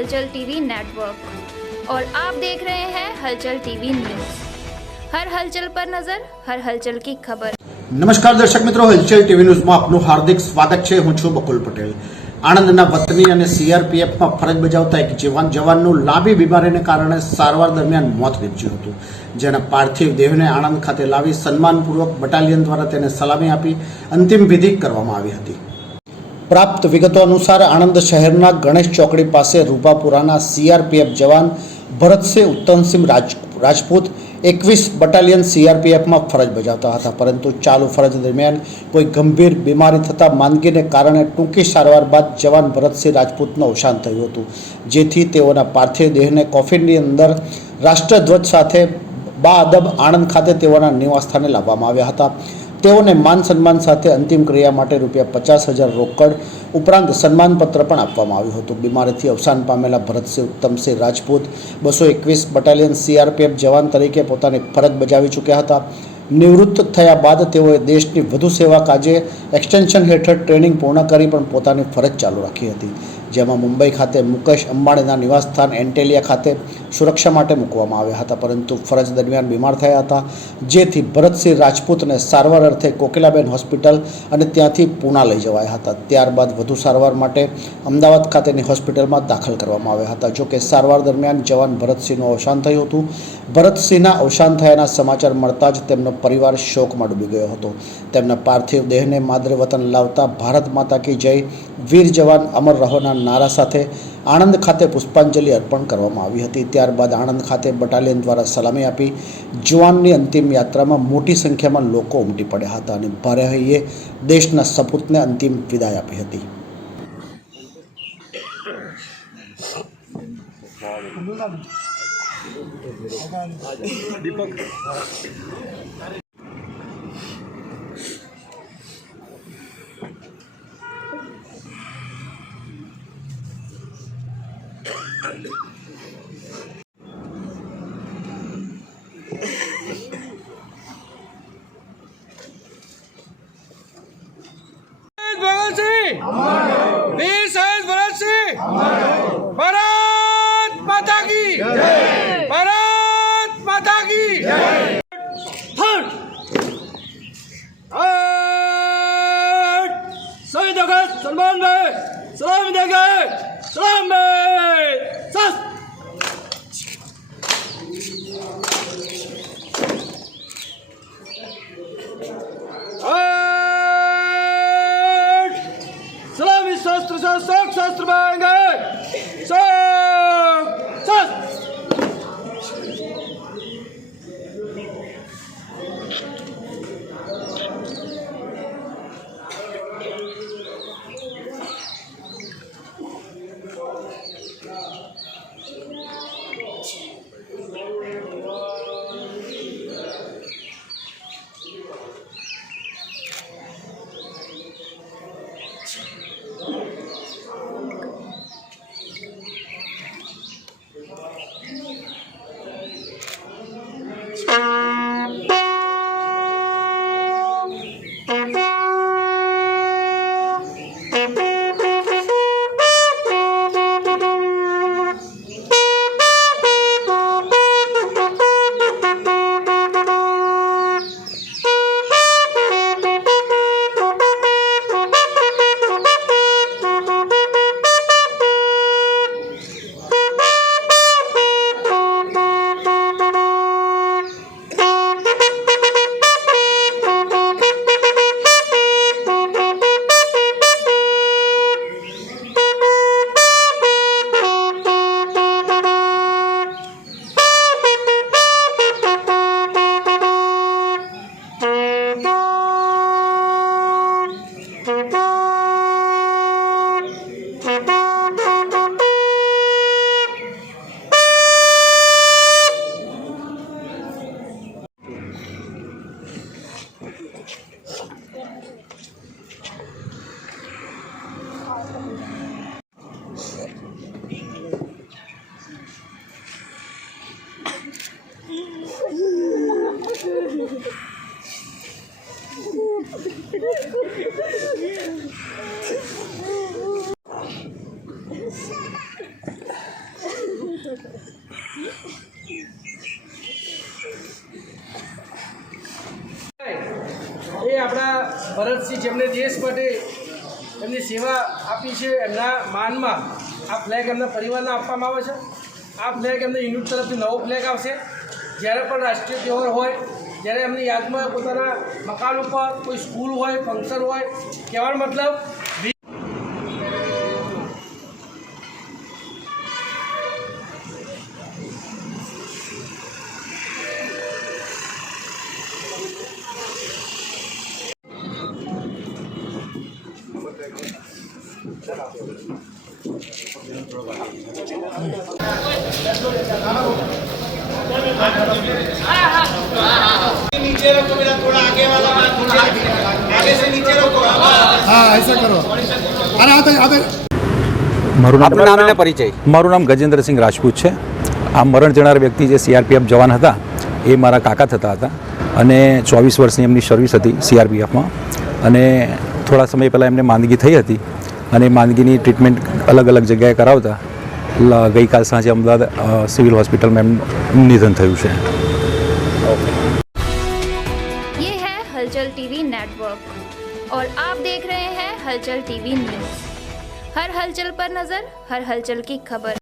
हलचल TV network और आप देख रहे हैं हलचल टीवी न्यूज़। हर हलचल पर नजर, हर हलचल की खबर। नमस्कार दर्शक मित्रों, हलचल टीवी न्यूज़ में आपનું हार्दिक स्वागत છે। હું છું બકુલ પટેલ। આણંદના વતની અને સીઆરપીએફમાં ફરજ બજાવતા એક જવાનનું લાંબી બીમારીને કારણે સારવાર દરમિયાન મોત નીપજ્યું હતું, જેના પાર્થિવ દેહને આણંદ ખાતે લાવી સન્માનપૂર્વક બટાલિયન દ્વારા તેને સલામી આપી અંતિમ વિધિ કરવામાં આવી હતી। પ્રાપ્ત વિગતો અનુસાર આણંદ શહેરના ગણેશ ચોકડી પાસે રૂપાપુરાના સીઆરપીએફ જવાન ભરતસિંહ ઉત્તમસિંહ રાજપૂત 21 બટાલિયન સીઆરપીએફમાં ફરજ બજાવતા હતા, પરંતુ ચાલુ ફરજ દરમિયાન કોઈ ગંભીર બીમારી થતાં માંદગીને કારણે ટૂંકી સારવાર બાદ જવાન ભરતસિંહ રાજપૂતનું અવસાન થયું હતું, જેથી તેઓના પાર્થિવ દેહને કોફિનની અંદર રાષ્ટ્રધ્વજ સાથે બાઅદબ આણંદ ખાતે તેઓના નિવાસસ્થાને લાવવામાં આવ્યા હતા। તેઓને માન સન્માન સાથે અંતિમ ક્રિયા માટે ₹50,000 રોકડ ઉપરાંત સન્માનપત્ર પણ આપવામાં આવ્યું હતું। બીમારીથી અવસાન પામેલા ભરતસિંહ ઉત્તમસિંહ રાજપૂત 221 બટાલિયન સીઆરપીએફ જવાન તરીકે પોતાની ફરજ બજાવી ચૂક્યા હતા। નિવૃત્ત થયા બાદ તેઓએ દેશની વધુ સેવા કાજે એક્સટેન્શન હેઠળ ટ્રેનિંગ પૂર્ણ કરી પણ પોતાની ફરજ ચાલુ રાખી હતી, જેમાં મુંબઈ ખાતે મુકેશ અંબાણીના નિવાસસ્થાન એન્ટેલિયા ખાતે સુરક્ષા માટે મૂકવામાં આવ્યા હતા, પરંતુ ફરજ દરમિયાન બીમાર થયા હતા, જેથી ભરતસિંહ રાજપૂતને સારવાર અર્થે કોકિલાબેન હોસ્પિટલ અને ત્યાંથી પૂના લઈ જવાયા હતા। ત્યારબાદ વધુ સારવાર માટે અમદાવાદ ખાતેની હોસ્પિટલમાં દાખલ કરવામાં આવ્યા હતા। જોકે સારવાર દરમિયાન જવાન ભરતસિંહનું અવસાન થયું હતું। ભરતસિંહના અવસાન થયાના સમાચાર મળતા જ તેમનો પરિવાર શોકમાં ડૂબી ગયો હતો। તેમના પાર્થિવ દેહને માદરે વતન લાવતા ભારત માતા કી જય, વીર જવાન અમર રહોના નારા સાથે આણંદ ખાતે પુષ્પાંજલિ અર્પણ કરવામાં આવી હતી। ત્યારબાદ આણંદ ખાતે બટાલિયન દ્વારા સલામી આપી જવાનની અંતિમ યાત્રામાં મોટી સંખ્યામાં લોકો ઉમટી પડ્યા હતા અને ભારે હૈયે દેશના સપૂતને અંતિમ વિદાય આપી હતી। भगत सिंह, वीर शहीद भगत सिंह, भारत माता की जय, भारत माता की जय। शहीद का सलमान में सलाम देंगे, सलाम में सस। सलामी शस्त्र से शस्त्र मांगे, ભરતસિંહ જેમને દેશ માટે એમની સેવા આપી છે, એમના માનમાં આ ફ્લેગ એમના પરિવારને આપવામાં આવે છે. આ ફ્લેગ એમને યુનિટ તરફથી નવો ફ્લેગ આવશે. જ્યારે પણ રાષ્ટ્રીય તહેવાર હોય, જ્યારે એમની યાદમાં પોતાના મકાન ઉપર કોઈ સ્કૂલ હોય, ફંક્શન હોય, કહેવાનો મતલબ મારું નામ ગજેન્દ્રસિંહ રાજપૂત છે. આ મરણ જનાર વ્યક્તિ જે સીઆરપીએફ જવાન હતા એ મારા કાકા થતા હતા અને 24 વર્ષની એમની સર્વિસ હતી સીઆરપીએફમાં. અને થોડા સમય પહેલાં એમને માંદગી થઈ હતી અને માંદગીની ટ્રીટમેન્ટ અલગ અલગ જગ્યાએ કરાવતા ગઈકાલ સાંજે અમદાવાદ સિવિલ હોસ્પિટલમાં એમનું નિધન થયું છે. ये है हलचल टीवी नेटवर्क और आप देख रहे हैं हलचल टीवी न्यूज़. हर हलचल पर नज़र, हर हलचल की खबर.